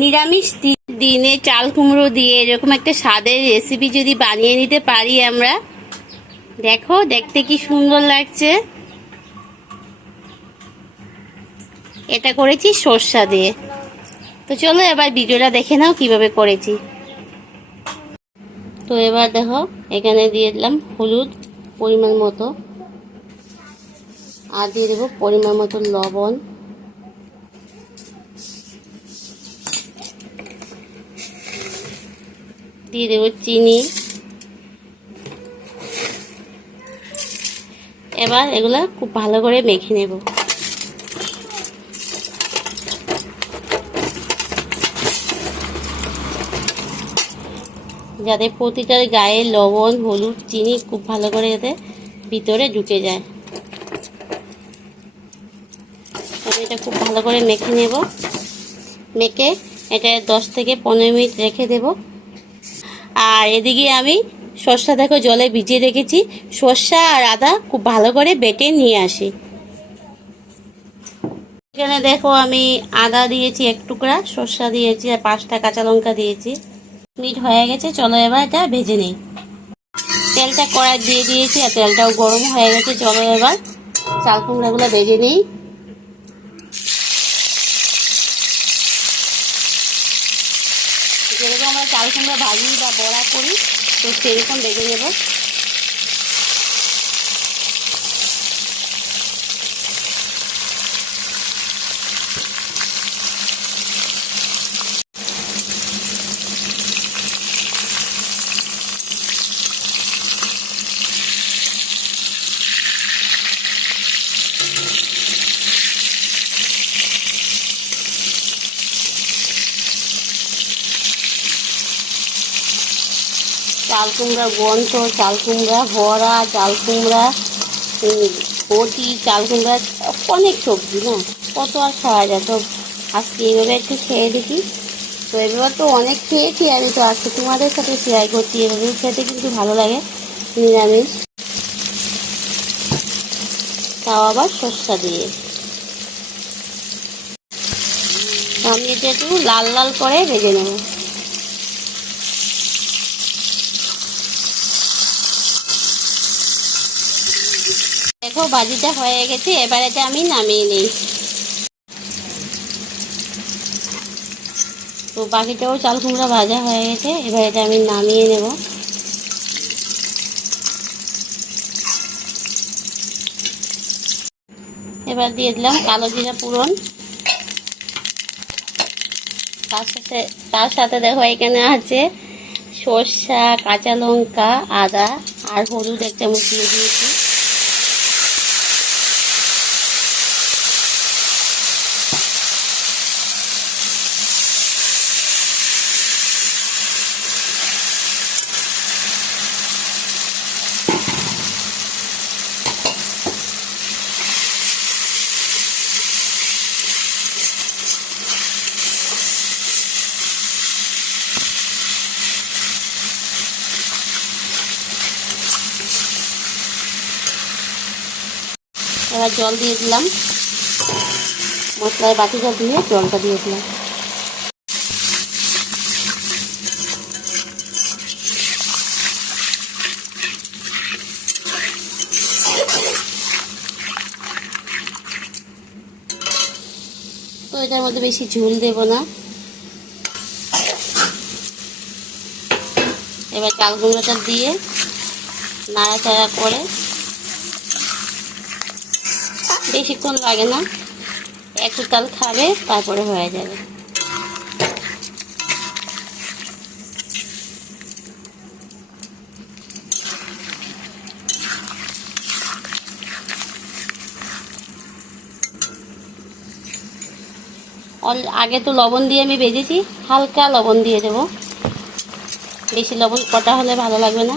নিরামিষ দিনে চাল কুমড়ো দিয়ে এরকম একটা স্বাদের রেসিপি যদি বানিয়ে নিতে পারি আমরা। দেখো, দেখতে কি সুন্দর লাগছে। এটা করেছি সর্ষা দিয়ে। তো চলো এবার ভিডিওটা দেখে নাও কীভাবে করেছি। তো এবার দেখো, এখানে দিয়ে দিলাম হলুদ পরিমাণ মতো। আর দিয়ে দেবো পরিমাণ মতো লবণ। দিয়ে দেবো চিনি। এবার এগুলা খুব ভালো করে মেখে নেব। যাতে প্রতিটার গায়ে লবণ, হলুদ, চিনি খুব ভালো করে যাতে ভিতরে ঢুকে যায়। আমি এটা খুব ভালো করে মেখে নেব। মেখে এটা দশ থেকে পনেরো মিনিট রেখে দেব। আর এদিকে আমি সর্ষা দেখো জলে ভিজিয়ে রেখেছি। সর্ষা আর আদা খুব ভালো করে বেটে নিয়ে আসি। এখানে দেখো আমি আদা দিয়েছি এক টুকরা, সর্ষা দিয়েছি আর পাঁচটা কাঁচা লঙ্কা দিয়েছি। মিট হয়ে গেছে, চলো এবার এটা ভেজে নিই। তেলটা কড়াই দিয়ে দিয়েছি আর তেলটাও গরম হয়ে গেছে, চলো এবার চাল কুমড়াগুলো ভেজে নিই। যেরকম আমরা ভাজি বা বড়া করি তো সেরকম ভেজে নেব। চাল কুমড়া গন্ধ চাল কুমড়া ভরা চাল কুমড়া বটি চাল কুমড়া অনেক সবজি, না? কত আর খাওয়া যায়? তো আজকে এইভাবে একটু খেয়ে দেখি। তো এবার তো অনেক খেয়েছি আমি, তো আজকে তোমাদের সাথে শেয়ার করছি। এভাবে খেতে কিন্তু ভালো লাগে, নিরামিষ। তাও আবার সর্ষা দিয়ে। আমি এটা একটু লাল লাল করে ভেজে নেব। দেখো ভাজিটা হয়ে গেছে, এবার এটা আমি নামিয়ে নিই। তো বাকিটাও চাল কুমড়া ভাজা হয়ে গেছে, এবার এটা আমি নামিয়ে নেব। এবার দিয়ে দিলাম কালো জিরা পুরন। তার সাথে তার সাথে দেখো, এখানে আছে সর্ষা, কাঁচা লঙ্কা, আদা আর হলুদ এক চামচ দিয়ে দিয়েছি। এবার জল দিয়ে দিলাম। মশলায় বাটিটা দিয়ে জলটা দিয়ে দিলাম। তো এটার মধ্যে বেশি ঝুল দেব না। এবার চাল কুমড়োটা দিয়ে নাড়াচাড়া করে বেশিক্ষণ লাগে না। একটু তাল খাবে, তারপরে হয়ে যাবে। আগে তো লবণ দিয়ে আমি বেজেছি হালকা লবণ দিয়ে দেব। বেশি লবণ কটা হলে ভালো লাগবে না।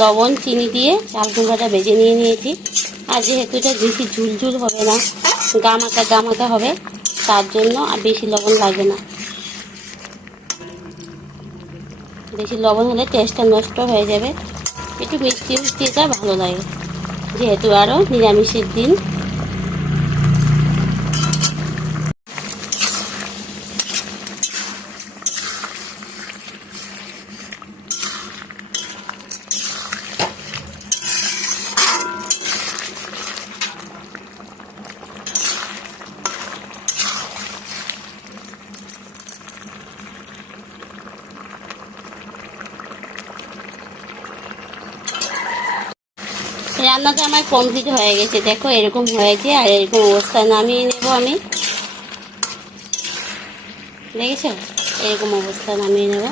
লবণ, চিনি দিয়ে চাল কুমড়াটা বেজে নিয়ে নিয়েছি। আর যেহেতু এটা বেশি ঝুলঝুল হবে না, গামাকা গামাকা হবে, তার জন্য আর বেশি লবণ লাগে না। বেশি লবণ হলে টেস্টটা নষ্ট হয়ে যাবে। একটু মিষ্টি মিষ্টিটা ভালো লাগে। যেহেতু আরও নিরামিষের দিন। রান্নাটা আমার কমপ্লিট হয়ে গেছে। দেখো এরকম হয়েছে আর এরকম অবস্থা। নামিয়ে নেব আমি। দেখেছ? এরকম অবস্থা নামিয়ে নেব।